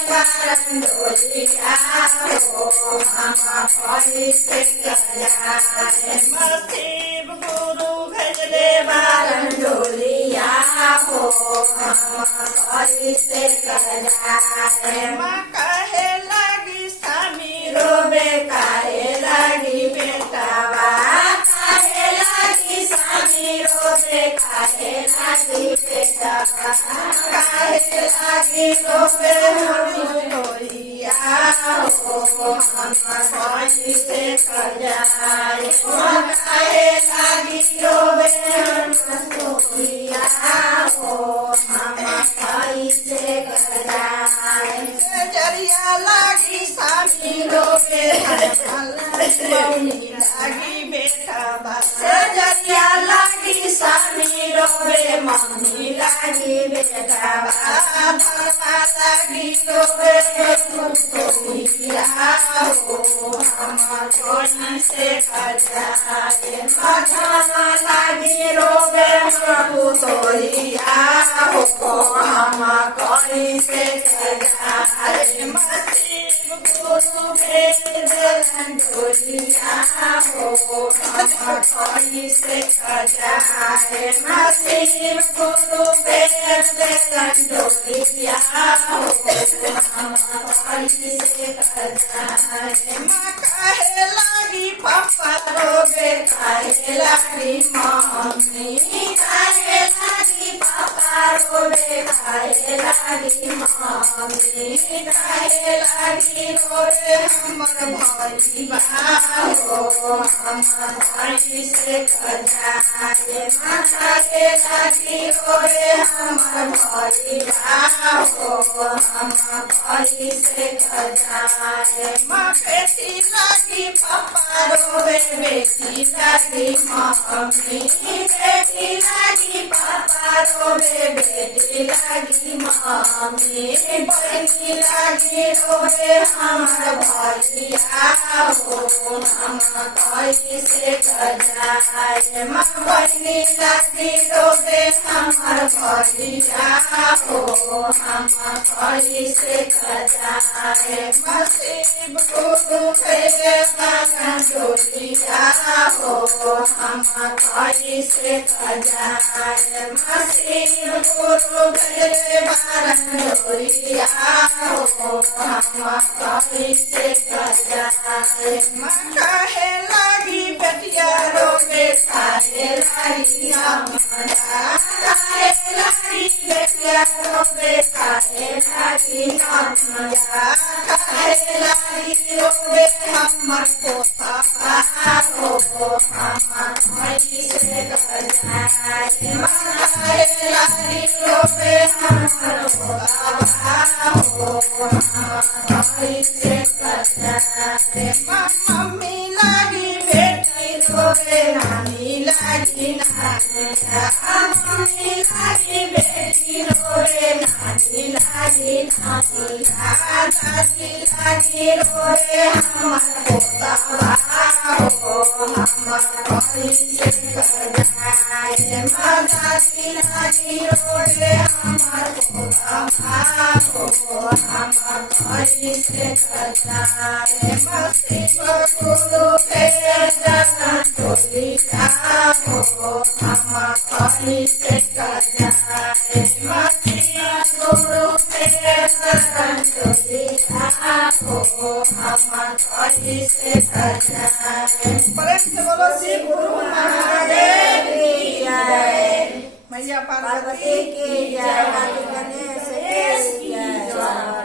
बारंडोलिया हो हम कोई से जाए शिव गुरु भेजले बारंडोलिया हो हम कोई से जाए कहे लगी स्वामी रोबे काहे लगी बेटावा काहे लगी स्वामी रोबे काहे लगी बेटावा काहे लगी रोबे लोहिया हो हम कोई से जाए काहे लगी रोबे लोहिया हो हम कोई से जाए जरिया लगी स्वामी रोबे लगी बेटा जरिया लगी स्वामी रोबे मम्मी लगी बेटा लगी रोबे लोहिया हो हम कोई से जाए मखाना लगी रोबे लोहिया हो हम कोई से जाए शिव गुरु भेजलिया हो हम कोई से जाए शिव गुरु भेजलिया हो हम कोई से जाए कहे लगी पापा रोबे काहे लगी मम्मी काहे लगी पापा रोबे काहे लगी मम्मी काहे लगी रोबे हमर भैया हो हम कोई से जाए काहे लगी रोबे हमर भैया हो हम कोई से जाए बेटी लगी पापा रोबे बेटी लगी मम्मी बेटी लगी पापा रोबे बेटी लगी मम्मी बेटी लगी रोबे हमर भैया हो हम कोई से जाए बहनी लगी रोबे हमर भैया हो हम कोई से जाए शिव गुरु भेजे बारंडोलिया हो हम कोई से जाए शिव गुरु भेजे बारंडोलिया हो हम कोई से जाए कहे लगी बेटिया रोबे काहे लगी काहे लगी बेटिया रोबे काहे लगी काहे लगी रोबे हमर पोता हो हम कोई से जाए काहे लगी रोबे हमर पोता हो हम कोई से जाए मम्मी लगी बेटी रोबे नानी लगी नानिया मम्मी लगी बेटी रोबे नानी लगी नानिया दादी लगी रोबे हमर पोता हो हम कोई से जाए दादी लगी रोबे हमर पोता हो हम कोई से जाए शिव गुरु भेजलिया हो हम कोई से जाए शिव गुरु भेजलिया हो हम कोई से जाए प्रेम से बोलो शिव गुरु महादेव की जय मैया पार्वती की जय।